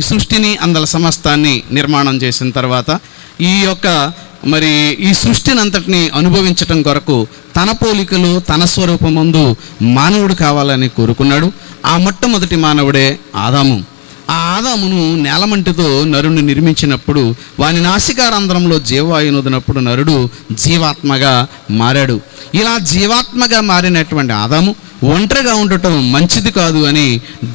ఈ సృష్టిని అందల సమస్తాన్ని నిర్మాణం చేసిన తర్వాత ఈ సృష్టిని అంతటిని అనుభవించటం కొరకు తన పోలికలు తన స్వరూపమందు మానవుడు కావాలని కోరుకున్నాడు. ఆ మొట్టమొదటి మానవుడే ఆదాము. ఆ ఆదామును నేలమంటితో నరుని నిర్మించినప్పుడు వాని నాసికారంధ్రంలో జీవవాయువును వదిలినప్పుడు నరుడు జీవాత్మగా మారాడు. ఇలా జీవాత్మగా మారినటువంటి ఆదాము ఒంటరిగా ఉండటం మంచిది కాదు అని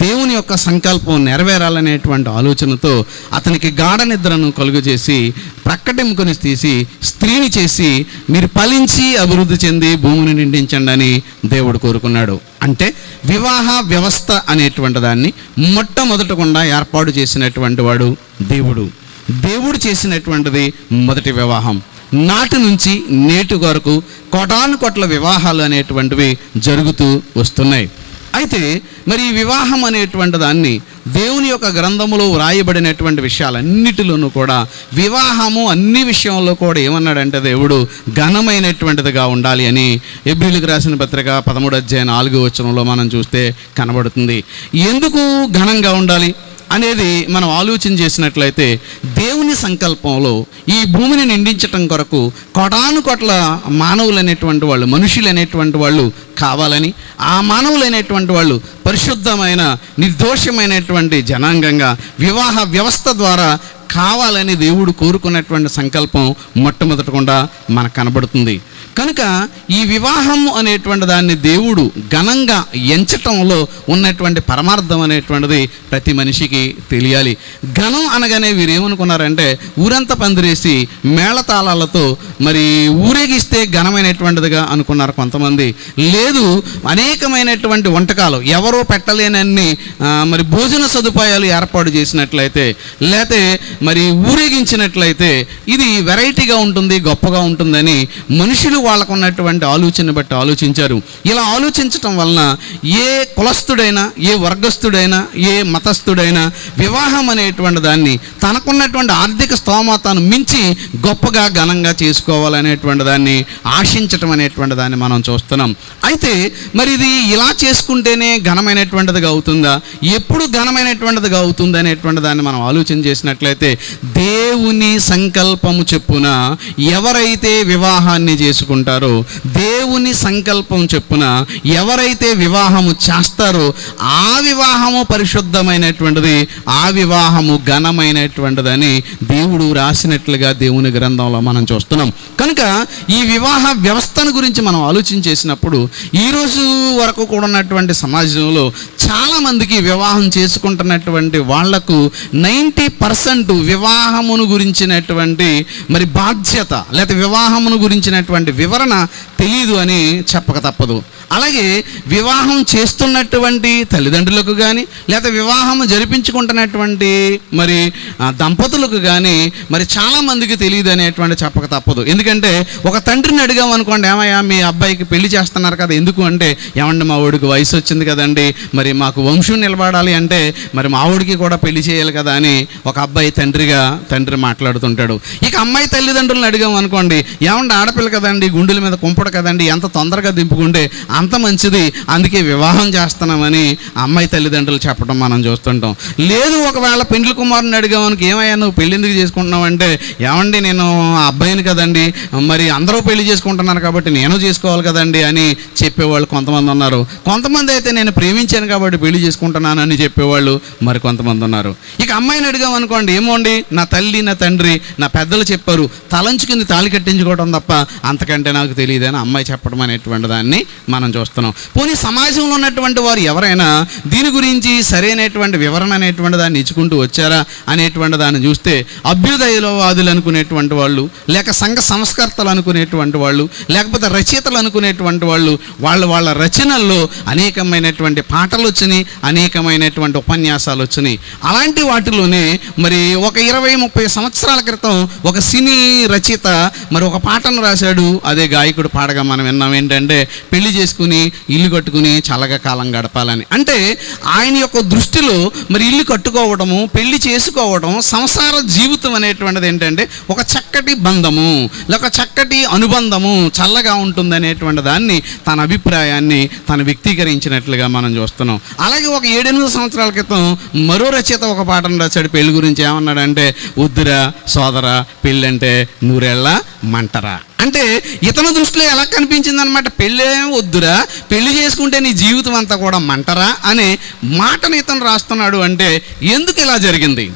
దేవుని యొక్క సంకల్పం నెరవేరాలనేటువంటి ఆలోచనతో అతనికి గాఢ నిద్రను కలుగజేసి ప్రక్కటెముకని తీసి స్త్రీని చేసి మీరు ఫలించి అభివృద్ధి చెంది భూమిని నిండించండి అని దేవుడు కోరుకున్నాడు. అంటే వివాహ వ్యవస్థ అనేటువంటి దాన్ని మొట్టమొదటకుండా ఏర్పాటు చేసినటువంటి వాడు దేవుడు. దేవుడు చేసినటువంటిది మొదటి వివాహం. నాటి నుంచి నేటి వరకు కోటాను కోట్ల వివాహాలు అనేటువంటివి జరుగుతూ వస్తున్నాయి. అయితే మరి ఈ వివాహం అనేటువంటి దాన్ని దేవుని యొక్క గ్రంథములో వ్రాయబడినటువంటి విషయాలన్నిటిలోనూ కూడా వివాహము అన్ని విషయంలో కూడా ఏమన్నాడంటే దేవుడు ఘనమైనటువంటిదిగా ఉండాలి అని హెబ్రీయులకు రాసిన పత్రిక 13:4 మనం చూస్తే కనబడుతుంది. ఎందుకు ఘనంగా ఉండాలి అనేది మనం ఆలోచన చేసినట్లయితే దేవుని సంకల్పంలో ఈ భూమిని నిండించటం కొరకు కోటాను కోట్ల మానవులు అనేటువంటి వాళ్ళు, మనుషులు అనేటువంటి వాళ్ళు కావాలని, ఆ మానవులు అనేటువంటి వాళ్ళు పరిశుద్ధమైన నిర్దోషమైనటువంటి జనాంగంగా వివాహ వ్యవస్థ ద్వారా కావాలని దేవుడు కోరుకున్నటువంటి సంకల్పం మొట్టమొదటకుండా మనకు కనబడుతుంది. కనుక ఈ వివాహం అనేటువంటి దాన్ని దేవుడు ఘనంగా ఎంచటంలో ఉన్నటువంటి పరమార్థం అనేటువంటిది ప్రతి మనిషికి తెలియాలి. ఘనం అనగానే వీరు ఏమనుకున్నారంటే ఊరంతా పందిరేసి మేళతాళాలతో మరి ఊరేగిస్తే ఘనమైనటువంటిదిగా అనుకున్నారు కొంతమంది. లేదు, అనేకమైనటువంటి వంటకాలు ఎవరో పెట్టలేనన్ని మరి భోజన సదుపాయాలు ఏర్పాటు చేసినట్లయితే, లేతే మరి ఊరేగించినట్లయితే ఇది వెరైటీగా ఉంటుంది, గొప్పగా ఉంటుందని మనుషులు వాళ్ళకు ఉన్నటువంటి ఆలోచన బట్టి ఆలోచించారు. ఇలా ఆలోచించటం వలన ఏ కులస్థుడైనా, ఏ వర్గస్థుడైనా, ఏ మతస్థుడైనా వివాహం అనేటువంటి దాన్ని తనకున్నటువంటి ఆర్థిక స్తోమతను మించి గొప్పగా ఘనంగా చేసుకోవాలనేటువంటి దాన్ని ఆశించటం అనేటువంటి దాన్ని మనం చూస్తున్నాం. అయితే మరి ఇది ఇలా చేసుకుంటేనే ఘనమైనటువంటిదిగా అవుతుందా, ఎప్పుడు ఘనమైనటువంటిదిగా అవుతుంది అనేటువంటి దాన్ని మనం ఆలోచన చేసినట్లయితే దేవుని సంకల్పము చెప్పున ఎవరైతే వివాహాన్ని చేసుకుంటారో, దేవుని సంకల్పం చెప్పున ఎవరైతే వివాహము చేస్తారో ఆ వివాహము పరిశుద్ధమైనటువంటిది, ఆ వివాహము ఘనమైనటువంటిదని దేవుడు రాసినట్లుగా దేవుని గ్రంథంలో మనం చూస్తున్నాం. కనుక ఈ వివాహ వ్యవస్థను గురించి మనం ఆలోచన చేసినప్పుడు ఈరోజు వరకు కూడా ఉన్నటువంటి సమాజంలో చాలామందికి వివాహం చేసుకుంటున్నటువంటి వాళ్లకు 90% వివాహమును గురించినటువంటి మరి బాధ్యత లేకపోతే వివాహమును గురించినటువంటి వివరణ తెలియదు అని చెప్పక తప్పదు. అలాగే వివాహం చేస్తున్నటువంటి తల్లిదండ్రులకు కానీ లేకపోతే వివాహం జరిపించుకుంటున్నటువంటి మరి దంపతులకు కానీ మరి చాలామందికి తెలియదు అనేటువంటి చెప్పక తప్పదు. ఎందుకంటే ఒక తండ్రిని అడిగామనుకోండి, ఏమయ్యా మీ అబ్బాయికి పెళ్లి చేస్తున్నారు కదా, ఎందుకు అంటే, ఏమంటే మా వాడికి వయసు వచ్చింది కదండి, మరి మాకు వంశం నిలబడాలి అంటే మరి మా ఆవిడికి కూడా పెళ్లి చేయాలి కదా అని ఒక అబ్బాయి తండ్రి మాట్లాడుతుంటాడు. ఇక అమ్మాయి తల్లిదండ్రులను అడిగాం అనుకోండి, ఏమంటే ఆడపిల్ల కదండి, గుండెల మీద కుంపడు కదండి, ఎంత తొందరగా దింపుకుంటే అంత మంచిది, అందుకే వివాహం చేస్తున్నామని అమ్మాయి తల్లిదండ్రులు చెప్పడం మనం చూస్తుంటాం. లేదు, ఒకవేళ పెండ్లి కుమారుని అడిగామనికి, ఏమయ్యా నువ్వు పెళ్ళి ఎందుకు చేసుకుంటున్నావు అంటే, ఏమండి నేను అబ్బాయిని కదండి, మరి అందరూ పెళ్లి చేసుకుంటున్నారు కాబట్టి నేను చేసుకోవాలి కదండి అని చెప్పేవాళ్ళు కొంతమంది ఉన్నారు. కొంతమంది అయితే నేను ప్రేమించాను కాబట్టి పెళ్లి చేసుకుంటున్నానని చెప్పేవాళ్ళు మరి కొంతమంది ఉన్నారు. ఇక అమ్మాయిని అడిగామనుకోండి, ఏమోండి నా తల్లి నా తండ్రి నా పెద్దలు చెప్పారు, తలంచుకుంది తాళి కట్టించుకోవడం తప్ప అంతకంటే నాకు తెలియదు అని అమ్మాయి చెప్పడం అనేటువంటి దాన్ని మనం చూస్తున్నాం. పోనీ సమాజంలో ఉన్నటువంటి వారు ఎవరైనా దీని గురించి సరైనటువంటి వివరణ అనేటువంటి దాన్ని ఇచ్చుకుంటూ వచ్చారా అనేటువంటి దాన్ని చూస్తే అభ్యుదయవాదులు అనుకునేటువంటి వాళ్ళు, లేక సంఘ సంస్కర్తలు అనుకునేటువంటి వాళ్ళు, లేకపోతే రచయితలు అనుకునేటువంటి వాళ్ళు వాళ్ళ రచనల్లో అనేకమైనటువంటి పాటలు వచ్చినాయి, అనేకమైనటువంటి ఉపన్యాసాలు వచ్చినాయి. అలాంటి వాటిలోనే మరి ఒక 20-30 30 సంవత్సరాల క్రితం ఒక సినీ రచయిత మరి ఒక పాటను రాశాడు. అదే గాయకుడు పాడగా మనం విన్నాం. ఏంటంటే పెళ్లి చేసుకుని ఇల్లు కట్టుకుని చల్లగా కాలం గడపాలని. అంటే ఆయన యొక్క దృష్టిలో మరి ఇల్లు కట్టుకోవడము, పెళ్లి చేసుకోవడం, సంసార జీవితం అనేటువంటిది ఏంటంటే ఒక చక్కటి బంధము, లేక చక్కటి అనుబంధము, చల్లగా ఉంటుంది అనేటువంటి దాన్ని, తన అభిప్రాయాన్ని తను వ్యక్తీకరించినట్లుగా మనం చూస్తున్నాం. అలాగే ఒక 7-8 సంవత్సరాల క్రితం మరో రచయిత ఒక పాటను రాశాడు పెళ్లి గురించి. ఏమన్నాడంటే, వద్దురా సోదరా పెళ్ళంటే నూరేళ్ళ మంటరా. అంటే ఇతని దృష్టిలో ఎలా కనిపించింది అనమాట, పెళ్ళేం వద్దురా, పెళ్లి చేసుకుంటే నీ జీవితం అంతా కూడా మంటరా అనే మాటను ఇతను రాస్తున్నాడు. అంటే ఎందుకు ఇలా జరిగింది,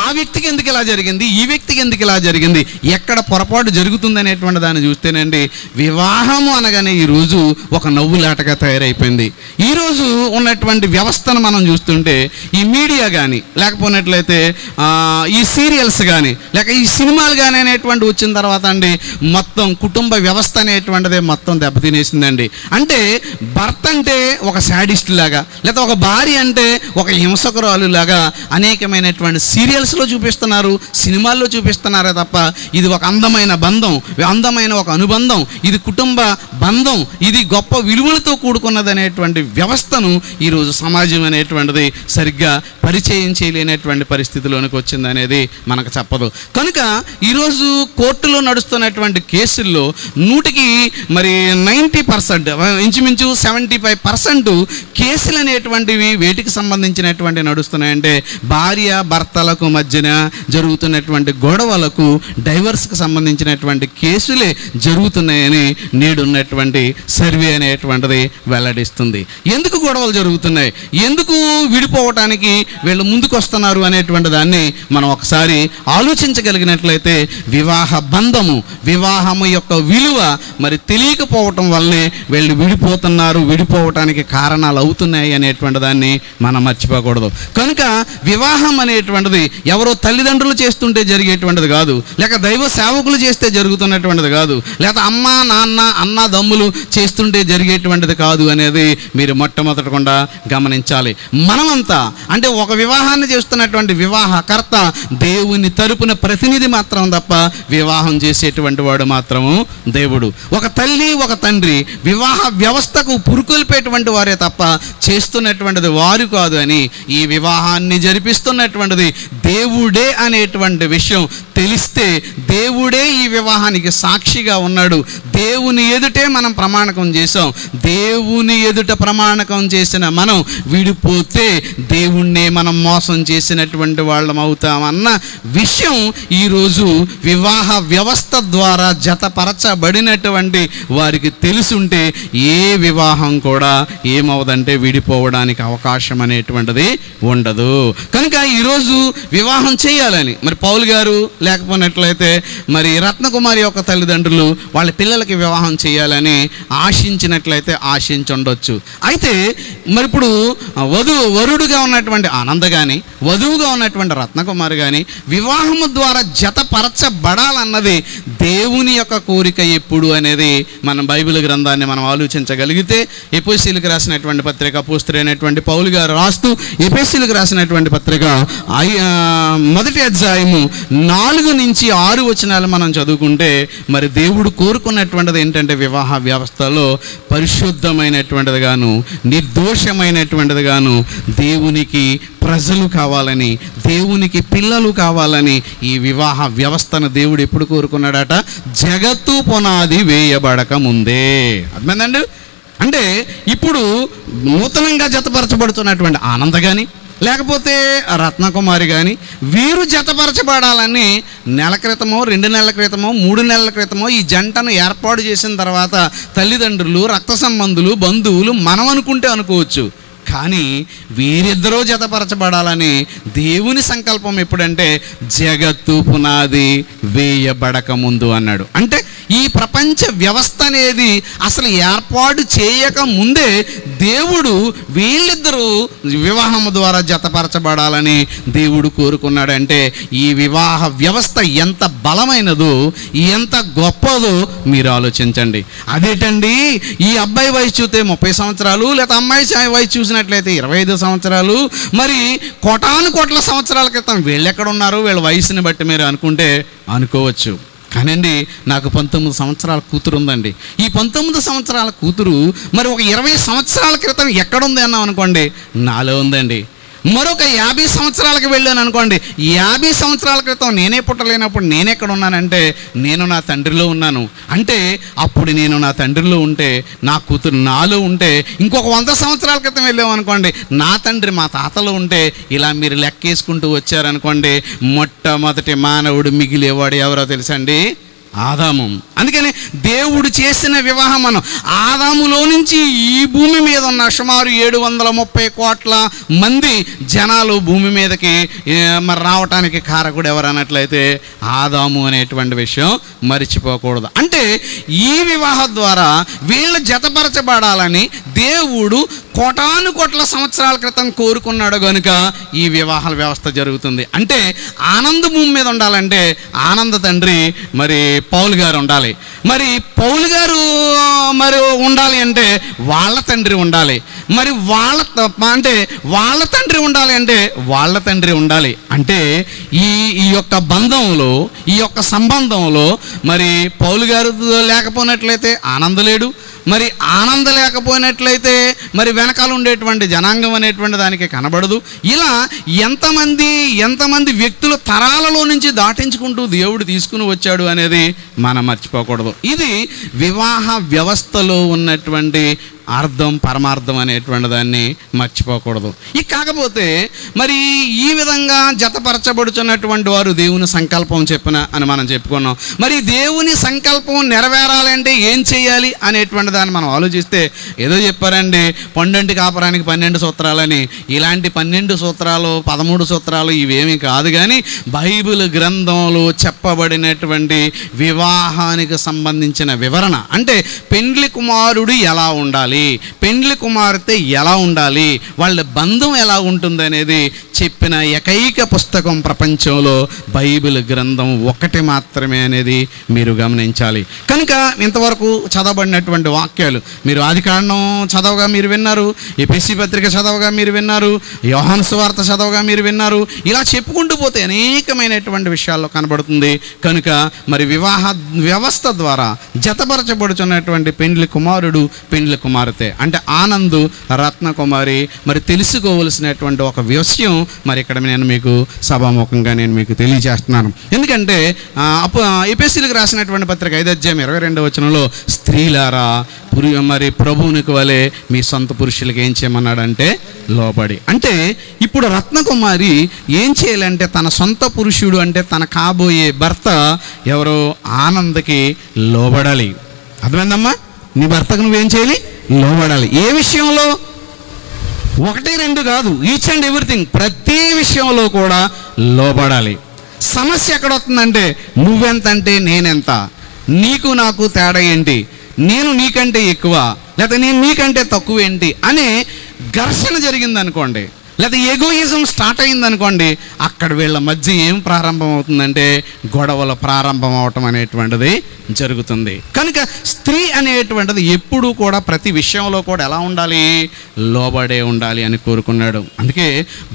ఆ వ్యక్తికి ఎందుకు ఇలా జరిగింది, ఈ వ్యక్తికి ఎందుకు ఇలా జరిగింది, ఎక్కడ పొరపాటు జరుగుతుంది అనేటువంటి దాన్ని చూస్తేనండి, వివాహము అనగానే ఈరోజు ఒక నవ్వులాటగా తయారైపోయింది. ఈరోజు ఉన్నటువంటి వ్యవస్థను మనం చూస్తుంటే, ఈ మీడియా కానీ లేకపోయినట్లయితే ఈ సీరియల్స్ కానీ లేక ఈ సినిమాలు కానీ అనేటువంటి వచ్చిన తర్వాత అండి మొత్తం కుటుంబ వ్యవస్థ అనేటువంటిదే మొత్తం దెబ్బతినేసిందండి. అంటే భర్త అంటే ఒక శాడిస్ట్ లాగా, లేదా ఒక భార్య అంటే ఒక హింసకురాలు లాగా అనేకమైనటువంటి సీరియల్స్లో చూపిస్తున్నారు, సినిమాల్లో చూపిస్తున్నారే తప్ప ఇది ఒక అందమైన బంధం, అందమైన ఒక అనుబంధం, ఇది కుటుంబ బంధం, ఇది గొప్ప విలువలతో కూడుకున్నది అనేటువంటి వ్యవస్థను ఈరోజు సమాజం అనేటువంటిది సరిగ్గా పరిచయం చేయలేనటువంటి పరిస్థితిలోనికి వచ్చింది అనేది మనకు చెప్పదు. కనుక ఈరోజు కోర్టులో నడుస్తున్నటువంటి కేసుల్లో 100కి మరి 90%, ఇంచుమించు 75% కేసులు అనేటువంటివి వేటికి సంబంధించినటువంటి నడుస్తున్నాయంటే భార్య భర్తలకు మధ్యన జరుగుతున్నటువంటి గొడవలకు, డైవర్స్కి సంబంధించినటువంటి కేసులే జరుగుతున్నాయని నేడున్నటువంటి సర్వే అనేటువంటిది వెల్లడిస్తుంది. ఎందుకు గొడవలు జరుగుతున్నాయి, ఎందుకు విడిపోవటానికి వీళ్ళు ముందుకు వస్తున్నారు అనేటువంటి దాన్ని మనం ఒకసారి ఆలోచించగలిగినట్లయితే వివాహ బంధము, వివాహము యొక్క విలువ మరి తెలియకపోవటం వల్లనే వీళ్ళు విడిపోతున్నారు, విడిపోవటానికి కారణాలు అవుతున్నాయి అనేటువంటి దాన్ని మనం మర్చిపోకూడదు. కనుక వివాహం అనేటువంటిది ఎవరో తల్లిదండ్రులు చేస్తుంటే జరిగేటువంటిది కాదు, లేక దైవ సేవకులు చేస్తే జరుగుతున్నటువంటిది కాదు, లేక అమ్మ నాన్న అన్న దమ్ములు చేస్తుంటే జరిగేటువంటిది కాదు అనేది మీరు మొట్టమొదటికుండా గమనించాలి. మనమంతా అంటే ఒక వివాహాన్ని చేస్తున్నటువంటి వివాహకర్త దేవుని తరపున ప్రతినిధి మాత్రం తప్ప వివాహం చేసేటువంటి వాడు మాత్రము దేవుడు. ఒక తల్లి ఒక తండ్రి వివాహ వ్యవస్థకు పురుకొల్పేటువంటి వారే తప్ప చేస్తున్నటువంటిది వారు కాదు అని, ఈ వివాహాన్ని జరిపిస్తున్నటువంటిది దేవుడే అనేటువంటి విషయం తెలిస్తే, దేవుడే ఈ వివాహానికి సాక్షిగా ఉన్నాడు, దేవుని ఎదుటే మనం ప్రమాణకం చేసాం, దేవుని ఎదుట ప్రమాణకం చేసిన మనం విడిపోతే దేవుణ్ణే మనం మోసం చేసినటువంటి వాళ్ళం అవుతామన్న విషయం ఈరోజు వివాహ వ్యవస్థ ద్వారా జతపరచబడినటువంటి వారికి తెలుసుంటే ఏ వివాహం కూడా ఏమవుదంటే విడిపోవడానికి అవకాశం అనేటువంటిది ఉండదు. కనుక ఈరోజు వివాహం చేయాలని మరి పౌలు గారు లేకపోయినట్లయితే మరి రత్నకుమారి యొక్క తల్లిదండ్రులు వాళ్ళ పిల్లలకి వివాహం చేయాలని ఆశించినట్లయితే ఆశించుండొచ్చు. అయితే మరి ఇప్పుడు వరుడుగా ఉన్నటువంటి ఆనంద్ కానీ వధువుగా ఉన్నటువంటి రత్నకుమారి కానీ వివాహము ద్వారా జతపరచబడాలన్నది దేవుని యొక్క కోరిక ఎప్పుడు అనేది మనం బైబిల్ గ్రంథాన్ని మనం ఆలోచించగలిగితే, ఎఫెసీయులకు రాసినటువంటి పత్రిక అపోస్తలుడైనటువంటి పౌలు గారు రాస్తూ ఎఫెసీయులకు రాసినటువంటి పత్రిక 1వ అధ్యాయము 4 నుంచి 6 వచనాలు మనం చదువుకుంటే మరి దేవుడు కోరుకున్నటువంటిది ఏంటంటే వివాహ వ్యవస్థలో పరిశుద్ధమైనటువంటిది గాను నిర్దోషమైనటువంటిది గాను దేవునికి ప్రజలు కావాలని, దేవునికి పిల్లలు కావాలని ఈ వివాహ వ్యవస్థను దేవుడు ఎప్పుడు కోరుకున్నాడట, జగత్తు పునాది వేయబడక ముందే. అర్థమైందండి. అంటే ఇప్పుడు నూతనంగా జతపరచబడుతున్నటువంటి ఆనంద కానీ లేకపోతే రత్నకుమారి కానీ వీరు జతపరచబడాలని నెల క్రితమో 2 నెలల క్రితమో 3 నెలల క్రితమో ఈ జంటను ఏర్పాటు చేసిన తర్వాత తల్లిదండ్రులు, రక్త సంబంధులు, బంధువులు మనం అనుకుంటే అనుకోవచ్చు, కానీ వీరిద్దరూ జతపరచబడాలని దేవుని సంకల్పం ఎప్పుడంటే జగత్తు పునాది వేయబడక ముందు అన్నాడు. అంటే ఈ ప్రపంచ వ్యవస్థ అనేది అసలు ఏర్పాటు చేయక ముందే దేవుడు వీళ్ళిద్దరూ వివాహము ద్వారా జతపరచబడాలని దేవుడు కోరుకున్నాడు. అంటే ఈ వివాహ వ్యవస్థ ఎంత బలమైనదో, ఎంత గొప్పదో మీరు ఆలోచించండి. అదేంటండి ఈ అబ్బాయి వయసు చూస్తే 30 సంవత్సరాలు, లేదా అమ్మాయి వయసు చూస్తే చూసినట్లయితే 25 సంవత్సరాలు, మరి కోటాను కోట్ల సంవత్సరాల క్రితం వీళ్ళు ఎక్కడ ఉన్నారు, వీళ్ళ వయసుని బట్టి మీరు అనుకోవచ్చు. కానండి, నాకు 19 సంవత్సరాల కూతురు ఉందండి. ఈ 19 సంవత్సరాల కూతురు మరి ఒక 20 సంవత్సరాల క్రితం ఎక్కడుంది అన్నాం అనుకోండి, నాలో ఉందండి. మరొక 50 సంవత్సరాలకు వెళ్ళాను అనుకోండి, 50 సంవత్సరాల క్రితం నేనే పుట్టలేనప్పుడు నేనెక్కడ ఉన్నానంటే నేను నా తండ్రిలో ఉన్నాను. అంటే అప్పుడు నేను నా తండ్రిలో ఉంటే, నా కూతురు నాలో ఉంటే, ఇంకొక 100 సంవత్సరాల క్రితం వెళ్ళామనుకోండి, నా తండ్రి మా తాతలో ఉంటే, ఇలా మీరు లెక్కేసుకుంటూ వచ్చారనుకోండి, మొట్టమొదటి మానవుడు మిగిలేవాడు ఎవరో తెలుసండి? ఆదాము. అందుకని దేవుడు చేసిన వివాహం మనం ఆదాములో నుంచి ఈ భూమి మీద ఉన్న సుమారు 730 కోట్ల మంది జనాలు భూమి మీదకి మరి రావటానికి కారకుడు ఎవరు అన్నట్లయితే ఆదాము అనేటువంటి విషయం మర్చిపోకూడదు. అంటే ఈ వివాహం ద్వారా వీళ్ళు జతపరచబడాలని దేవుడు కోటాను కోట్ల సంవత్సరాల క్రితం కోరుకున్నాడు కనుక ఈ వివాహ వ్యవస్థ జరుగుతుంది. అంటే ఆనంద భూమి మీద ఉండాలంటే ఆనంద తండ్రి మరి పౌలు గారు ఉండాలి, మరి పౌలు గారు మరి ఉండాలి అంటే వాళ్ళ తండ్రి ఉండాలి, మరి వాళ్ళ తండ్రి ఉండాలి అంటే వాళ్ళ తండ్రి ఉండాలి. అంటే ఈ యొక్క బంధంలో, ఈ యొక్క సంబంధంలో మరి పౌలు గారు లేకపోయినట్లయితే ఆనంద లేడు, మరి ఆనంద లేకపోయినట్లయితే మరి వెనకాల ఉండేటువంటి జనాంగం అనేటువంటి దానికి కనబడదు. ఇలా ఎంతమంది వ్యక్తుల తరాలలో నుంచి దాటించుకుంటూ దేవుడు తీసుకుని వచ్చాడు అనేది మనం మర్చిపోకూడదు. ఇది వివాహ వ్యవస్థలో ఉన్నటువంటి అర్థం, పరమార్థం అనేటువంటి దాన్ని మర్చిపోకూడదు. కాకపోతే మరి ఈ విధంగా జతపరచబడుచున్నటువంటి వారు దేవుని సంకల్పం అని మనం చెప్పుకున్నాం. మరి దేవుని సంకల్పం నెరవేరాలంటే ఏం చేయాలి అనేటువంటి దాన్ని మనం ఆలోచిస్తే, ఏదో చెప్పారండి 12 కాపురానికి 12 సూత్రాలని. ఇలాంటి 12 సూత్రాలు 13 సూత్రాలు ఇవేమీ కాదు, కానీ బైబిల్ గ్రంథంలో చెప్పబడినటువంటి వివాహానికి సంబంధించిన వివరణ. అంటే పెండ్లి కుమారుడు ఎలా ఉండాలి, పెండ్లి కుమార్తె ఎలా ఉండాలి, వాళ్ళ బంధం ఎలా ఉంటుంది అనేది చెప్పిన ఏకైక పుస్తకం ప్రపంచంలో బైబిల్ గ్రంథం ఒకటి మాత్రమే అనేది మీరు గమనించాలి. కనుక ఇంతవరకు చదవబడినటువంటి వాక్యాలు మీరు ఆదికాండం చదవగా మీరు విన్నారు, ఎఫెసీ పత్రిక చదవగా మీరు విన్నారు, యోహాను సువార్త చదవగా మీరు విన్నారు. ఇలా చెప్పుకుంటూ పోతే అనేకమైనటువంటి విషయాల్లో కనబడుతుంది. కనుక మరి వివాహ వ్యవస్థ ద్వారా జతపరచబడుతున్నటువంటి పెండ్లి కుమారుడు, పెండ్లి కుమార్తె అంటే ఆనందు, రత్నకుమారి మరి తెలుసుకోవలసినటువంటి ఒక విషయం మరి ఇక్కడ నేను మీకు సభాముఖంగా మీకు తెలియజేస్తున్నాను. ఎందుకంటే ఎఫెసీయులకు రాసినటువంటి పత్రిక 5:22 స్త్రీలారా మరి ప్రభువునికి వలె మీ సొంత పురుషులకి ఏం చేయమన్నాడంటే లోబడి. అంటే ఇప్పుడు రత్నకుమారి ఏం చేయాలంటే తన సొంత పురుషుడు అంటే తన కాబోయే భర్త ఎవరో ఆనందకి లోబడాలి. అర్థమైందమ్మా? నీ భర్తకు నువ్వేం చేయాలి? లోబడాలి. ఏ విషయంలో? 1, 2 కాదు, ఈచ్ అండ్ ఎవ్రీథింగ్, ప్రతి విషయంలో కూడా లోబడాలి. సమస్య ఎక్కడ వస్తుందంటే నువ్వెంతంటే నేనెంత, నీకు నాకు తేడా ఏంటి, నేను నీకంటే ఎక్కువ లేకపోతే నేను నీకంటే తక్కువ ఏంటి అనే ఘర్షణ జరిగిందనుకోండి, లేదా ఎగోయిజం స్టార్ట్ అయిందనుకోండి, అక్కడ వీళ్ళ మధ్య ఏం ప్రారంభం అవుతుందంటే గొడవలు ప్రారంభం అవటం అనేటువంటిది జరుగుతుంది. కనుక స్త్రీ అనేటువంటిది ఎప్పుడూ కూడా ప్రతి విషయంలో కూడా ఎలా ఉండాలి? లోబడే ఉండాలి అని కోరుకున్నాడు. అందుకే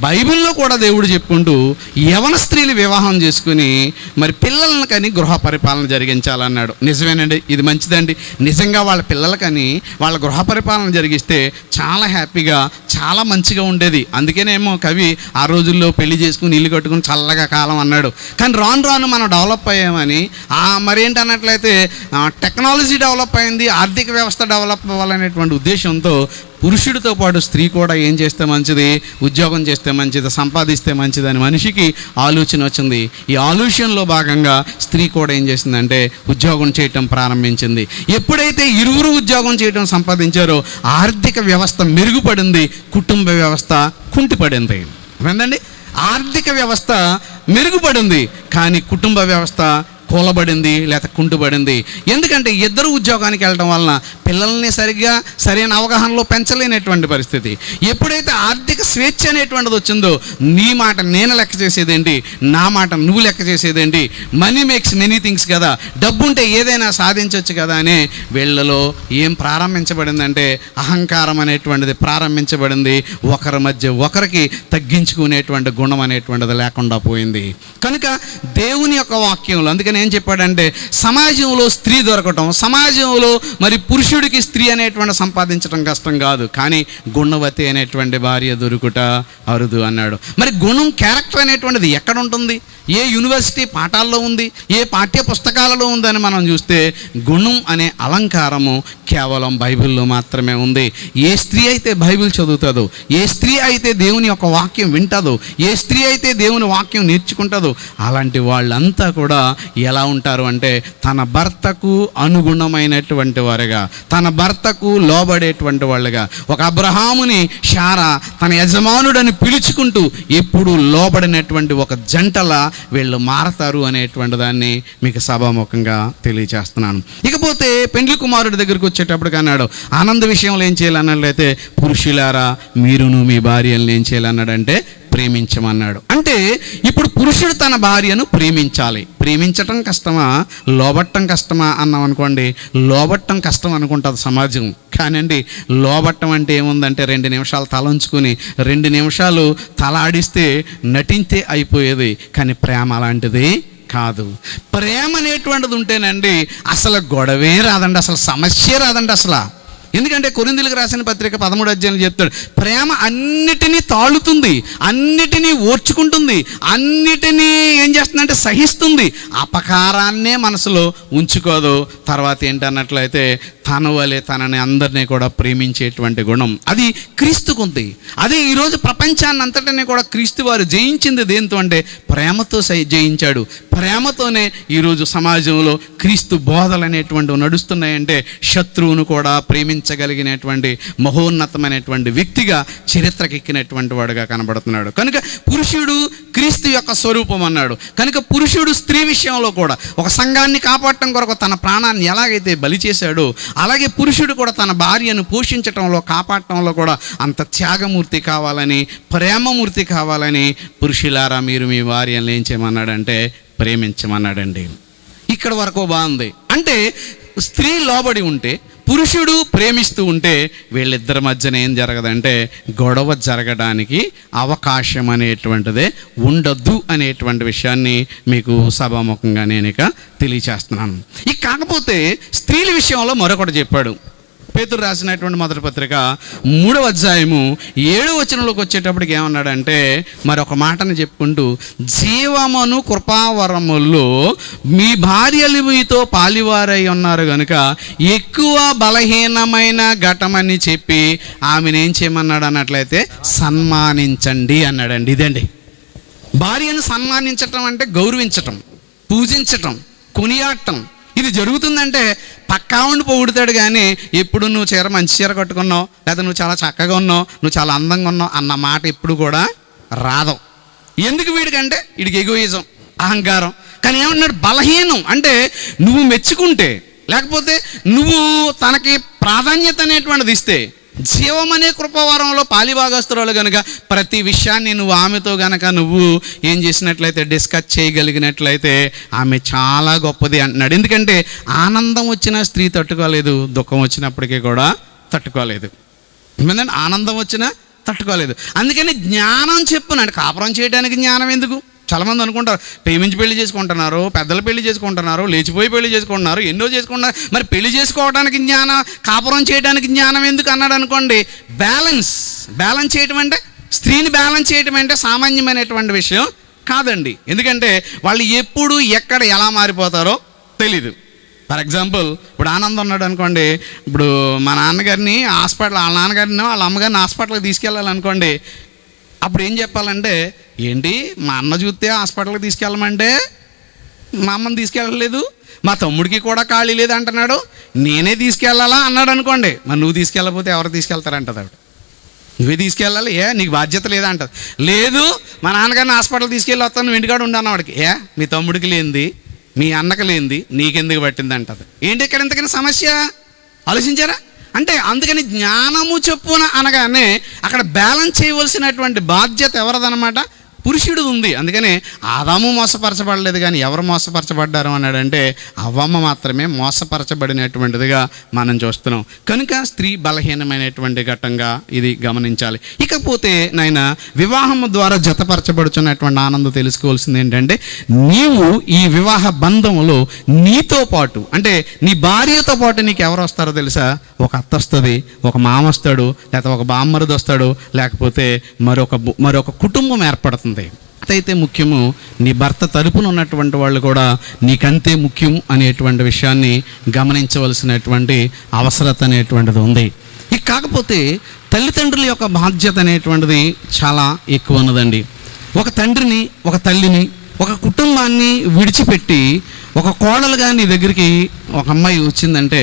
బైబిల్లో కూడా దేవుడు చెప్పుకుంటూ యవన స్త్రీలు వివాహం చేసుకుని మరి పిల్లలను కని గృహ పరిపాలన జరిగించాలన్నాడు. నిజమేనండి, ఇది మంచిదండి. నిజంగా వాళ్ళ పిల్లలకని వాళ్ళ గృహ పరిపాలన జరిగిస్తే చాలా హ్యాపీగా, చాలా మంచిగా ఉండేది. అందుకేనేమో కవి ఆ రోజుల్లో పెళ్లి చేసుకుని ఇల్లు కట్టుకుని చల్లగా కాలం అన్నాడు. కానీ రాను మనం డెవలప్ అయ్యామని మరేంటి అన్నట్లయితే టెక్నాలజీ డెవలప్ అయింది, ఆర్థిక వ్యవస్థ డెవలప్ అవ్వాలనేటువంటి ఉద్దేశంతో పురుషుడితో పాటు స్త్రీ కూడా ఏం చేస్తే మంచిది, ఉద్యోగం చేస్తే మంచిది, సంపాదిస్తే మంచిది అని మనిషికి ఆలోచన వచ్చింది. ఈ ఆలోచనలో భాగంగా స్త్రీ కూడా ఏం చేసిందంటే ఉద్యోగం చేయటం ప్రారంభించింది. ఎప్పుడైతే ఇరువురు ఉద్యోగం చేయటం సంపాదించారో ఆర్థిక వ్యవస్థ మెరుగుపడింది, కుటుంబ వ్యవస్థ కుంటిపడింది. ఏంటండి? ఆర్థిక వ్యవస్థ మెరుగుపడింది కానీ కుటుంబ వ్యవస్థ కూలబడింది లేకపోతే కుంటుబడింది. ఎందుకంటే ఇద్దరు ఉద్యోగానికి వెళ్ళడం వలన పిల్లల్ని సరైన అవగాహనలో పెంచలేనటువంటి పరిస్థితి. ఎప్పుడైతే ఆర్థిక స్వేచ్ఛ అనేటువంటిది వచ్చిందో, నీ మాట నేను లెక్క చేసేదేంటి, నా మాట నువ్వు లెక్క చేసేదేంటి, మనీ మేక్స్ మెనీ థింగ్స్ కదా, డబ్బు ఉంటే ఏదైనా సాధించవచ్చు కదా అని వీళ్ళలో ఏం ప్రారంభించబడిందంటే అహంకారం అనేటువంటిది ప్రారంభించబడింది. ఒకరి మధ్య ఒకరికి తగ్గించుకునేటువంటి గుణం అనేటువంటిది లేకుండా పోయింది. కనుక దేవుని యొక్క వాక్యంలో అందుకని ఏం చెప్పాడంటే, సమాజంలో స్త్రీ దొరకటం, సమాజంలో మరి పురుషుడికి స్త్రీ అనేటువంటి సంపాదించడం కష్టం కాదు, కానీ గుణవతి అనేటువంటి భార్య దొరుకుట అరుదు అన్నాడు. మరి గుణం, క్యారెక్టర్ అనేటువంటిది ఎక్కడ ఉంటుంది? ఏ యూనివర్సిటీ పాఠాల్లో ఉంది, ఏ పాఠ్య పుస్తకాలలో ఉందని మనం చూస్తే గుణం అనే అలంకారము కేవలం బైబిల్లో మాత్రమే ఉంది. ఏ స్త్రీ అయితే బైబిల్ చదువుతుందో, ఏ స్త్రీ అయితే దేవుని యొక్క వాక్యం వింటుందో, ఏ స్త్రీ అయితే దేవుని వాక్యం నేర్చుకుంటుందో, అలాంటి వాళ్ళంతా కూడా ఎలా ఉంటారు అంటే తన భర్తకు అనుగుణమైనటువంటి వారుగా, తన భర్తకు లోబడేటువంటి వాళ్ళుగా. ఒక అబ్రహాముని శారా తన యజమానుడని పిలుచుకుంటూ ఎప్పుడు లోబడినటువంటి ఒక జంటలా వీళ్ళు మారతారు అనేటువంటి దాన్ని మీకు సభాముఖంగా తెలియజేస్తున్నాను. ఇకపోతే పెండ్లి కుమారుడి దగ్గరికి వచ్చేటప్పటికి అన్నాడు, ఆనంద విషయంలో ఏం చేయాలన్నట్లయితే, పురుషులారా మీరును మీ భార్యలను ఏం చేయాలన్నాడంటే ప్రేమించమన్నాడు. అంటే ఇప్పుడు పురుషుడు తన భార్యను ప్రేమించాలి. ప్రేమించటం కష్టమా, లోబట్టం కష్టమా అన్నాం అనుకోండి, లోబట్టం కష్టం అనుకుంటుంది సమాజం. కానండి లోబట్టం అంటే ఏముందంటే 2 నిమిషాలు తలంచుకుని 2 నిమిషాలు తలాడిస్తే నటించే అయిపోయేది. కానీ ప్రేమ అలాంటిది కాదు. ప్రేమ అనేటువంటిది ఉంటేనండి అసలు గొడవే రాదండి, అసలు సమస్య రాదండి అసలు. ఎందుకంటే కొరింథీయులకు రాసిన పత్రిక 13వ అధ్యాయంలో చెప్తాడు, ప్రేమ అన్నిటినీ తాళుతుంది, అన్నిటినీ ఓర్చుకుంటుంది, అన్నిటినీ ఏం చేస్తుందంటే సహిస్తుంది, అపకారాన్నే మనసులో ఉంచుకోదు. తర్వాత ఏంటన్నట్లయితే తన వలె తనని అందరినీ కూడా ప్రేమించేటువంటి గుణం అది క్రీస్తుకుంది. అదే ఈరోజు ప్రపంచాన్ని అంతటినీ కూడా క్రీస్తు వారు జయించింది దేంతో అంటే ప్రేమతో జయించాడు. ప్రేమతోనే ఈరోజు సమాజంలో క్రీస్తు బోధలు అనేటువంటివి నడుస్తున్నాయంటే శత్రువును కూడా ప్రేమించగలిగినటువంటి మహోన్నతమైనటువంటి వ్యక్తిగా చరిత్రకెక్కినటువంటి వాడుగా కనబడుతున్నాడు. కనుక పురుషుడు క్రీస్తు యొక్క స్వరూపం అన్నాడు. కనుక పురుషుడు స్త్రీ విషయంలో కూడా ఒక సంఘాన్ని కాపాడటం కొరకు తన ప్రాణాన్ని ఎలాగైతే బలి చేశాడో, అలాగే పురుషుడు కూడా తన భార్యను పోషించటంలో, కాపాడటంలో కూడా అంత త్యాగమూర్తి కావాలని, ప్రేమమూర్తి కావాలని, పురుషులారా మీరు మీ భార్యను ఏం చేయమన్నాడంటే ప్రేమించమన్నాడండి. ఇక్కడ వరకు బాగుంది. అంటే స్త్రీ లోబడి ఉంటే, పురుషుడు ప్రేమిస్తూ ఉంటే వీళ్ళిద్దరి మధ్యన ఏం జరగదంటే గొడవ జరగడానికి అవకాశం అనేటువంటిదే ఉండొద్దు అనేటువంటి విషయాన్ని మీకు సభాముఖంగా నేను ఇక తెలియచేస్తున్నాను. ఇక కాకపోతే స్త్రీల విషయంలో మరొకటి చెప్పాడు. పేతురు రాసినటువంటి మొదటి పత్రిక 3వ అధ్యాయము 7వ వచనంలోకి వచ్చేటప్పటికి ఏమన్నాడంటే మరొక మాటను చెప్పుకుంటూ, జీవమును కృపావరముల్లో మీ భార్యలు మీతో పాలివారై ఉన్నారు కనుక ఎక్కువ బలహీనమైన ఘటమని చెప్పి ఆమెను ఏం చేయమన్నాడు అన్నట్లయితే సన్మానించండి అన్నాడండి. ఇదండి భార్యను సన్మానించటం అంటే గౌరవించటం, పూజించటం, కొనియాడటం. ఇది జరుగుతుందంటే పక్కా ఉండి పొగుడుతాడు, కానీ ఎప్పుడు నువ్వు మంచి చీర కట్టుకున్నావు, లేదా నువ్వు చాలా చక్కగా ఉన్నావు, నువ్వు చాలా అందంగా ఉన్నావు అన్న మాట ఎప్పుడు కూడా రాదు. ఎందుకు? వీడికంటే వీడికి ఎగోయిజం, అహంకారం. కానీ ఏమన్నాడు, బలహీనం అంటే నువ్వు మెచ్చుకుంటే, లేకపోతే నువ్వు తనకి ప్రాధాన్యత అనేటువంటిది ఇస్తే, జీవమనే కృపవరంలో పాలిభాగస్తురాలు కనుక ప్రతి విషయాన్ని నువ్వు ఆమెతో గనక నువ్వు ఏం చేసినట్లయితే డిస్కస్ చేయగలిగినట్లయితే ఆమె చాలా గొప్పది అంటున్నాడు. ఎందుకంటే ఆనందం వచ్చిన స్త్రీ తట్టుకోలేదు, దుఃఖం వచ్చినప్పటికీ కూడా తట్టుకోలేదు. ఏమంటే ఆనందం వచ్చినా తట్టుకోలేదు. అందుకని జ్ఞానం చెప్పున్నాడు. కాపురం చేయడానికి జ్ఞానం ఎందుకు? చాలామంది అనుకుంటారు ప్రేమించి పెళ్లి చేసుకుంటున్నారు, పెద్దలు పెళ్లి చేసుకుంటున్నారు, లేచిపోయి పెళ్లి చేసుకుంటున్నారు, ఎన్నో చేసుకుంటున్నారు. మరి పెళ్లి చేసుకోవడానికి జ్ఞానం, కాపురం చేయడానికి జ్ఞానం ఎందుకు అన్నాడు అనుకోండి. బ్యాలెన్స్ చేయటం అంటే, స్త్రీని బ్యాలెన్స్ చేయటం అంటే సామాన్యమైనటువంటి విషయం కాదండి. ఎందుకంటే వాళ్ళు ఎప్పుడు ఎక్కడ ఎలా మారిపోతారో తెలీదు. ఫర్ ఎగ్జాంపుల్ ఇప్పుడు ఆనందం ఉన్నాడు అనుకోండి, ఇప్పుడు మా నాన్నగారిని హాస్పిటల్, వాళ్ళ నాన్నగారిని వాళ్ళ అమ్మగారిని హాస్పిటల్కి తీసుకెళ్ళాలనుకోండి, అప్పుడు ఏం చెప్పాలంటే, ఏంటి మా అన్న చూస్తే హాస్పిటల్కి తీసుకెళ్ళమంటే మా అమ్మని తీసుకెళ్ళలేదు, మా తమ్ముడికి కూడా ఖాళీ లేదు అంటున్నాడు, నేనే తీసుకెళ్ళాలా అన్నాడు అనుకోండి. మరి నువ్వు తీసుకెళ్ళకపోతే ఎవరు తీసుకెళ్తారంటది ఆవిడ. నువ్వే తీసుకెళ్ళాలి, నీకు బాధ్యత లేదా అంటది. లేదు మా నాన్నగారిని హాస్పిటల్ తీసుకెళ్ళి వస్తాను, నువ్వు ఇంటికాడ ఉండను వాడికి. మీ తమ్ముడికి లేనిది మీ అన్నకు లేనిది నీకెందుకు పట్టింది అంటది. ఏంటి ఇక్కడ ఇంతకైనా సమస్య ఆలోచించారా? అంటే అందుకని జ్ఞానము చెప్పున అనగానే అక్కడ బ్యాలెన్స్ చేయవలసినటువంటి బాధ్యత ఎవరిదనమాట? పురుషుడు ఉంది. అందుకని ఆదాము మోసపరచబడలేదు, కానీ ఎవరు మోసపరచబడ్డారు అన్నాడంటే అవ్వమ్మ మాత్రమే మోసపరచబడినటువంటిదిగా మనం చూస్తున్నాం. కనుక స్త్రీ బలహీనమైనటువంటి ఘట్టంగా ఇది గమనించాలి. ఇకపోతే నాయన వివాహం ద్వారా జతపరచబడుచున్నటువంటి ఆనందం తెలుసుకోవాల్సింది ఏంటంటే, నీవు ఈ వివాహ బంధంలో నీతో పాటు అంటే నీ భార్యతో పాటు నీకు ఎవరు వస్తారో తెలుసా? ఒక అత్త వస్తుంది, ఒక మామ వస్తాడు, లేకపోతే ఒక బామ్మరుది వస్తాడు, లేకపోతే మరొక కుటుంబం ఏర్పడుతుంది. అయితే ముఖ్యము, నీ భర్త తరపున ఉన్నటువంటి వాళ్ళు కూడా నీకంతే ముఖ్యం అనేటువంటి విషయాన్ని గమనించవలసినటువంటి అవసరత అనేటువంటిది ఉంది. ఇక కాకపోతే తల్లిదండ్రుల యొక్క బాధ్యత అనేటువంటిది చాలా ఎక్కువ ఉన్నదండి. ఒక తండ్రిని, ఒక తల్లిని, ఒక కుటుంబాన్ని విడిచిపెట్టి ఒక కోడలుగా నీ దగ్గరికి ఒక అమ్మాయి వచ్చిందంటే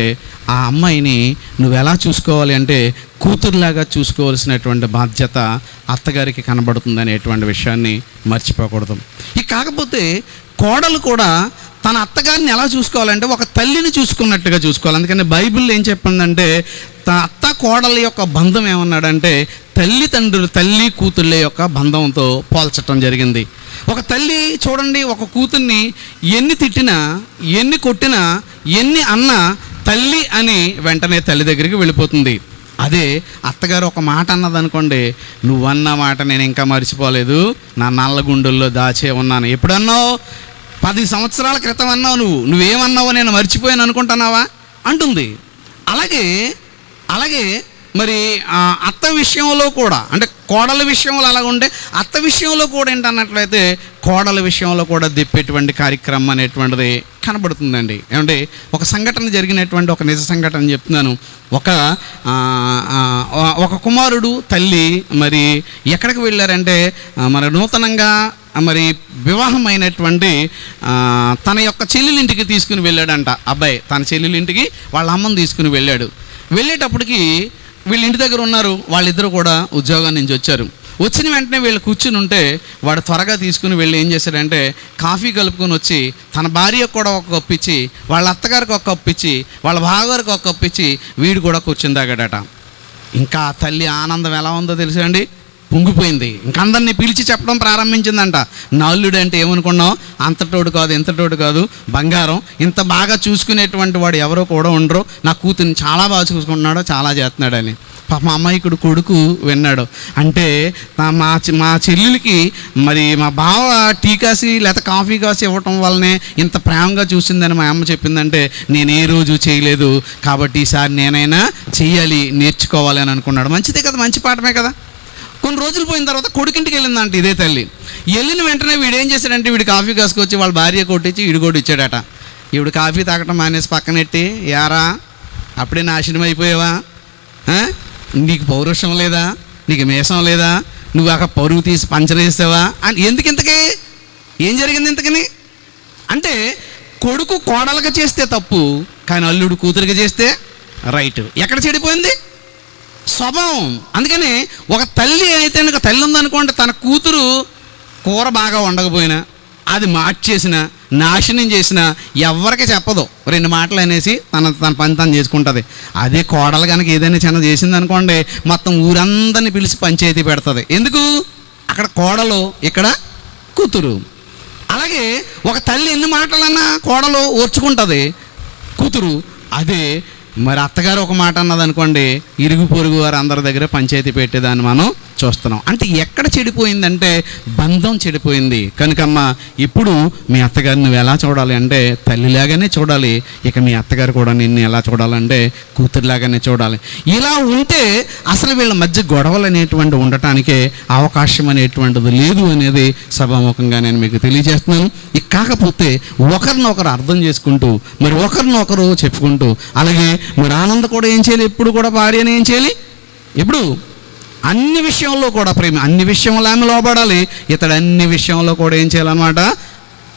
ఆ అమ్మాయిని నువ్వు ఎలా చూసుకోవాలి అంటే కూతురులాగా చూసుకోవాల్సినటువంటి బాధ్యత అత్తగారికి కనబడుతుంది అనేటువంటి విషయాన్ని మర్చిపోకూడదు. ఇక కాకపోతే కోడలు కూడా తన అత్తగారిని ఎలా చూసుకోవాలంటే ఒక తల్లిని చూసుకున్నట్టుగా చూసుకోవాలి. అందుకని బైబిల్లో ఏం చెప్పిందంటే అత్త కోడల యొక్క బంధం ఏమన్నాడంటే తల్లి కూతుళ్ళ యొక్క బంధంతో పోల్చటం జరిగింది. ఒక తల్లి చూడండి, ఒక కూతుర్ని ఎన్ని తిట్టినా, ఎన్ని కొట్టినా, ఎన్ని అన్నా తల్లి అని వెంటనే తల్లి దగ్గరికి వెళ్ళిపోతుంది. అదే అత్తగారు ఒక మాట అన్నదనుకోండి, నువ్వన్న మాట నేను ఇంకా మర్చిపోలేదు, నా నల్లగుండుల్లో దాచే ఉన్నాను. ఎప్పుడన్నావు? 10 సంవత్సరాల క్రితం అన్నావు, నువ్వేమన్నావో నేను మర్చిపోయాను అనుకుంటున్నావా అంటుంది. అలాగే మరి అత్త విషయంలో కూడా అంటే కోడల విషయంలో అలాగ ఉంటే అత్త విషయంలో కూడా ఏంటన్నట్లయితే కోడల విషయంలో కూడా దిప్పేటువంటి కార్యక్రమం అనేటువంటిది కనబడుతుందండి. ఏమంటే ఒక సంఘటన జరిగినటువంటి ఒక నిజ సంఘటన చెప్తున్నాను. ఒక కుమారుడు తల్లి మరి ఎక్కడికి వెళ్ళారంటే మరి నూతనంగా మరి వివాహం అయినటువంటి తన యొక్క చెల్లెలింటికి తీసుకుని వెళ్ళాడంట. అబ్బాయి తన చెల్లెలింటికి వాళ్ళ అమ్మని తీసుకుని వెళ్ళేటప్పటికి వీళ్ళ ఇంటి దగ్గర ఉన్నారు. వాళ్ళిద్దరూ కూడా ఉద్యోగం నుంచి వచ్చారు. వచ్చిన వెంటనే వీళ్ళు కూర్చుని ఉంటే వాడు త్వరగా తీసుకుని వెళ్ళి ఏం చేశాడంటే కాఫీ కలుపుకొని వచ్చి తన భార్యకు కూడా ఒక కప్పు ఇచ్చి, వాళ్ళ అత్తగారికి ఒక కప్పు ఇచ్చి, వాళ్ళ బావగారికి ఒక కప్పు ఇచ్చి వీడు కూడా కూర్చుని తాగాడట. ఇంకా తల్లి ఆనందం ఎలా ఉందో తెలుసా అండి? పొంగిపోయింది. ఇంక అందరినీ పిలిచి చెప్పడం ప్రారంభించిందంట. నల్లుడు అంటే ఏమనుకున్నావు? అంతటోడు కాదు, ఇంతటోడు కాదు, బంగారం. ఇంత బాగా చూసుకునేటువంటి వాడు ఎవరో కూడా ఉండరు. నా కూతుర్ని చాలా బాగా చూసుకుంటున్నాడో, చాలా చేస్తున్నాడని. పాప మా అమ్మాయికుడు కొడుకు విన్నాడు. అంటే మా చెల్లెలకి మరి మా బావ టీ కాసి లేకపోతే కాఫీ కాసి ఇవ్వటం వల్లనే ఇంత ప్రేమగా చూసిందని మా అమ్మ చెప్పిందంటే నేను ఏ రోజు చేయలేదు, కాబట్టి ఈసారి నేనైనా చెయ్యాలి, నేర్చుకోవాలి అని అనుకున్నాడు. మంచిదే కదా, మంచి పాఠమే కదా. కొన్ని రోజులు పోయిన తర్వాత కొడుకింటికి వెళ్ళిందంట ఇదే తల్లి. వెళ్ళిన వెంటనే వీడు ఏం చేశాడంటే వీడు కాఫీ కాసుకొచ్చి వాళ్ళ భార్య కొట్టించి వీడు కూడా ఇచ్చాడట. ఈవిడ కాఫీ తాగటం మానేసి పక్కనెట్టి, యారా అప్పుడే నాశనం అయిపోయావా, నీకు పౌరుషం లేదా, నీకు మేషం లేదా, నువ్వు అక్కడ పరువు తీసి పంచరేసావా అని. ఎందుకింతకి ఏం జరిగింది ఇంతకని అంటే కొడుకు కోడలుగా చేస్తే తప్పు, కానీ అల్లుడు కూతురుగా చేస్తే రైట్. ఎక్కడ చెడిపోయింది? స్వభావం. అందుకని ఒక తల్లి అయితే తల్లి ఉందనుకోండి, తన కూతురు కూర బాగా వండకపోయినా, అది మార్చేసిన, నాశనం చేసిన ఎవరికి చెప్పదు, 2 మాటలు అనేసి తన పని తను చేసుకుంటుంది. అదే కోడలు కనుక ఏదైనా చిన్న చేసింది అనుకోండి, మొత్తం ఊరందరినీ పిలిచి పంచాయతీ పెడుతుంది. ఎందుకు? అక్కడ కోడలు, ఇక్కడ కూతురు. అలాగే ఒక తల్లి ఎన్ని మాటలన్నా కోడలు ఓర్చుకుంటుంది, కూతురు అదే మరి అత్తగారు ఒక మాట అన్నదనుకోండి, ఇరుగు పొరుగు వారు అందరి దగ్గర పంచాయతీ పెట్టేదాన్ని మనం చూస్తున్నాం. అంటే ఎక్కడ చెడిపోయిందంటే బంధం చెడిపోయింది. కనుకమ్మ ఇప్పుడు మీ అత్తగారిని నువ్వు ఎలా చూడాలి అంటే తల్లిలాగానే చూడాలి. ఇక మీ అత్తగారు కూడా నిన్ను ఎలా చూడాలంటే కూతురులాగానే చూడాలి. ఇలా ఉంటే అసలు వీళ్ళ మధ్య గొడవలు అనేటువంటి ఉండటానికే అవకాశం అనేటువంటిది లేదు అనేది సభాముఖంగా నేను మీకు తెలియజేస్తున్నాను. ఇక కాకపోతే ఒకరినొకరు అర్థం చేసుకుంటూ మరి ఒకరినొకరు చెప్పుకుంటూ, అలాగే మరి ఆనంద కూడా ఏం చేయాలి, ఎప్పుడు కూడా భార్యని ఏం చేయాలి, ఎప్పుడు అన్ని విషయంలో కూడా ప్రేమ, అన్ని విషయంలో ఆమె లోబడాలి, ఇతడు అన్ని విషయంలో కూడా ఏం చేయాలన్నమాట,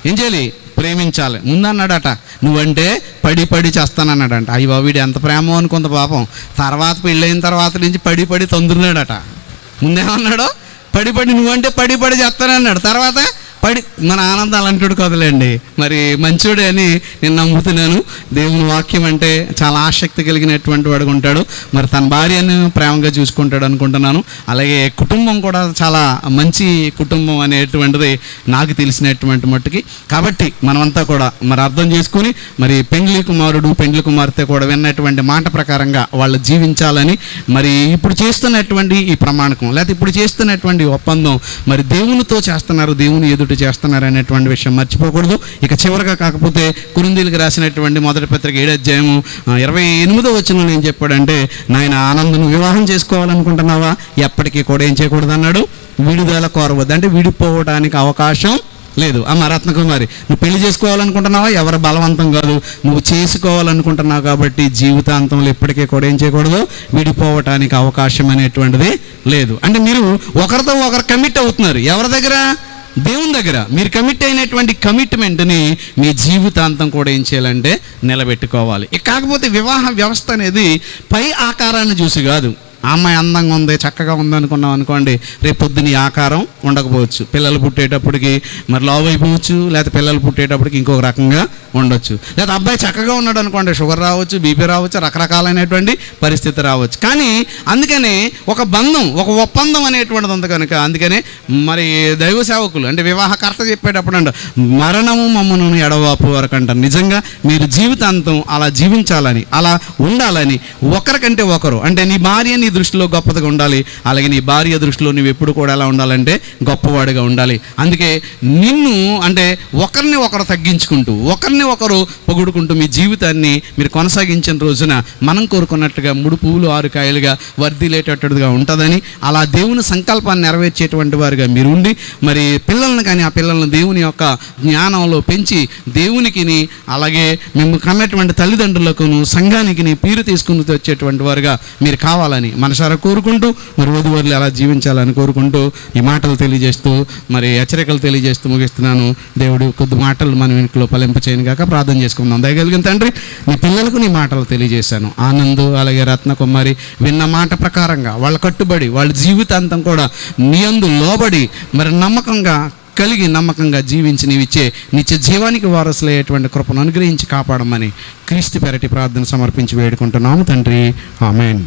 ఏం చేయాలి, ప్రేమించాలి. ముందన్నాడట నువ్వంటే పడి చేస్తానన్నాడంట. అయ్యో వీడు ఎంత ప్రేమో అనుకుంది పాపం. తర్వాత పెళ్ళైన తర్వాత నుంచి పడి తందున్నాడట. ముందేమన్నాడో పడి నువ్వంటే పడి చేస్తానన్నాడు. తర్వాత మన ఆనందం అలాంటి కదలండి, మరి మంచోడే అని నేను నమ్ముతున్నాను. దేవుని వాక్యం అంటే చాలా ఆసక్తి కలిగినటువంటి వాడు ఉంటాడు, మరి తన భార్యను ప్రేమగా చూసుకుంటాడు అనుకుంటున్నాను. అలాగే కుటుంబం కూడా చాలా మంచి కుటుంబం అనేటువంటిది నాకు తెలిసినటువంటి మట్టుకి. కాబట్టి మనమంతా కూడా మరి అర్థం చేసుకుని మరి పెండ్లి కుమారుడు పెండ్లి కుమార్తె కూడా విన్నటువంటి మాట ప్రకారంగా వాళ్ళు జీవించాలని, మరి ఇప్పుడు చేస్తున్నటువంటి ఈ ప్రమాణకం లేకపోతే ఇప్పుడు చేస్తున్నటువంటి ఒప్పందం మరి దేవునితో చేస్తున్నారు, దేవుని ఎదుట చేస్తున్నారు అనేటువంటి విషయం మర్చిపోకూడదు. ఇక చివరిగా కాకపోతే కొరింథీయులకు రాసినటువంటి మొదటి పత్రిక 7వ అధ్యాయము 28వ వచనంలో ఏం చెప్పాడంటే, నాయన ఆనందను వివాహం చేసుకోవాలనుకుంటున్నావా, ఎప్పటికీ కూడా ఏం చేయకూడదు అన్నాడు, విడుదల కోరవద్దు, అంటే విడిపోవడానికి అవకాశం లేదు. అమ్మ రత్నకుమారి, నువ్వు పెళ్లి చేసుకోవాలనుకుంటున్నావా, ఎవరు బలవంతం కాదు, నువ్వు చేసుకోవాలనుకుంటున్నావు కాబట్టి జీవితాంతంలో ఎప్పటికీ కూడా ఏం చేయకూడదు, విడిపోవటానికి అవకాశం అనేటువంటిది లేదు. అంటే మీరు ఒకరితో ఒకరు కమిట్ అవుతున్నారు, ఎవరి దగ్గర, దేవుని దగ్గర. మీరు కమిట్ అయినటువంటి కమిట్మెంట్ని మీ జీవితాంతం కూడా ఏం చేయాలంటే నిలబెట్టుకోవాలి. కాకపోతే వివాహ వ్యవస్థ అనేది పై ఆకారాన్ని చూసి కాదు. ఆ అమ్మాయి అందంగా ఉంది, చక్కగా ఉంది అనుకున్నాం అనుకోండి, రేపు పొద్దున ఈ ఆకారం ఉండకపోవచ్చు. పిల్లలు పుట్టేటప్పటికి మరి లావు అయిపోవచ్చు, లేకపోతే పిల్లలు పుట్టేటప్పటికి ఇంకొక రకంగా ఉండొచ్చు. లేదా అబ్బాయి చక్కగా ఉన్నాడు అనుకోండి, షుగర్ రావచ్చు, బీపీ రావచ్చు, రకరకాలైనటువంటి పరిస్థితి రావచ్చు. కానీ అందుకనే ఒక బంధం, ఒక ఒప్పందం అనేటువంటిది ఉంది కనుక అందుకనే మరి దైవ సేవకులు అంటే వివాహకర్త చెప్పేటప్పుడు అంట, మరణము మమ్మను ఎడవాపు వరకు అంటారు. నిజంగా మీరు జీవితాంతం అలా జీవించాలని, అలా ఉండాలని, ఒకరికంటే ఒకరు అంటే నీ భార్య నీ దృష్టిలో గొప్పదిగా ఉండాలి, అలాగే నీ భార్య దృష్టిలో నువ్వు ఎప్పుడు కూడా ఎలా ఉండాలంటే గొప్పవాడిగా ఉండాలి. అందుకే నిన్ను అంటే ఒకరిని ఒకరు తగ్గించుకుంటూ, ఒకరిని ఒకరు పొగుడుకుంటూ మీ జీవితాన్ని మీరు కొనసాగించిన రోజున మనం కోరుకున్నట్టుగా 3 పువ్వులు 6 కాయలుగా వర్ధిల్లేటట్టుగా ఉంటుందని, అలా దేవుని సంకల్పాన్ని నెరవేర్చేటువంటి వారుగా మీరు ఉండి మరి పిల్లల్ని కానీ ఆ పిల్లల్ని దేవుని యొక్క జ్ఞానంలో పెంచి దేవునికి అలాగే మేము కన్నటువంటి తల్లిదండ్రులకు సంఘానికి పీరు తీసుకుని వచ్చేటువంటి వారుగా మీరు కావాలని మనసారా కోరుకుంటూ మరి వధువరులు ఎలా జీవించాలని కోరుకుంటూ ఈ మాటలు తెలియజేస్తూ మరి హెచ్చరికలు తెలియజేస్తూ ముగిస్తున్నాను. దేవుడు కొద్ది మాటలు మన వెనుకలో ఫలింపచేయను గాక. ప్రార్థన చేసుకుందాం. దయగలిగిన తండ్రి, నీ పిల్లలకు నీ మాటలు తెలియజేశాను. ఆనంద్ అలాగే రత్నకుమారి విన్న మాట ప్రకారంగా వాళ్ళ కట్టుబడి వాళ్ళ జీవితాంతం కూడా నీ యందు లోబడి మరి నమ్మకంగా జీవించి నీవిచ్చే నిత్య జీవానికి వారసులయ్యేటువంటి కృపను అనుగ్రహించి కాపాడమని క్రీస్తు పేరటి ప్రార్థన సమర్పించి వేడుకుంటున్నాము తండ్రి. ఆమేన్.